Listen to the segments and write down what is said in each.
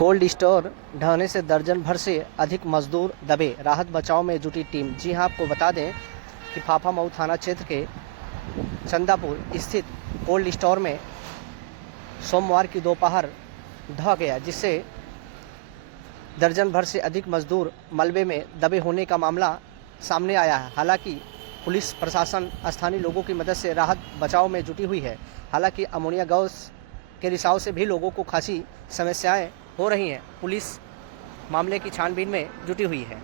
Cold store ढहने से दर्जन भर से अधिक मजदूर दबे, राहत बचाव में जुटी टीम। जी हां, आपको बता दें कि फाफामऊ थाना क्षेत्र के चंदापुर स्थित कोल्ड स्टोर में सोमवार की दोपहर ढह गया, जिससे दर्जन भर से अधिक मजदूर मलबे में दबे होने का मामला सामने आया है। हालांकि पुलिस प्रशासन स्थानीय लोगों की मदद से राहत बचाव में जुटी हुई है। हालांकि अमोनिया गैस के रिसाव से भी लोगों को खासी समस्याएं हो रही हैं। पुलिस मामले की छानबीन में जुटी हुई है।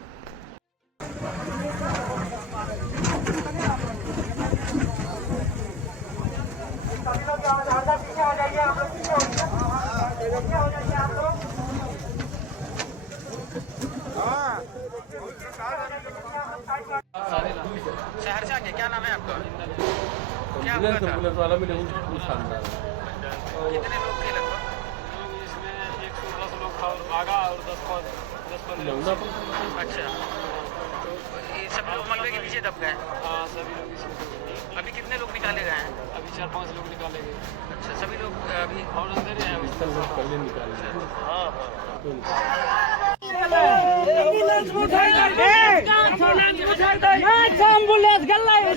सहरसा के क्या नाम है आपका? क्या हुआ था? एम्बुलेंस वाला भी नहीं शानदार। कितने लोग थे लगभग? इसमें 110 लोग आगा और 10-15 लोग। अच्छा, तो ये सब लोग मलबे के नीचे दब गए? हाँ, सभी लोग इसमें डूब गए। अभी कितने लोग निकाले गए हैं? अभी 4-5 लोग निकाले गए अच्छा, सभी लोग अभी और अंदर ही है। पहले निकाले। एम्बुलेंस गल्ला है।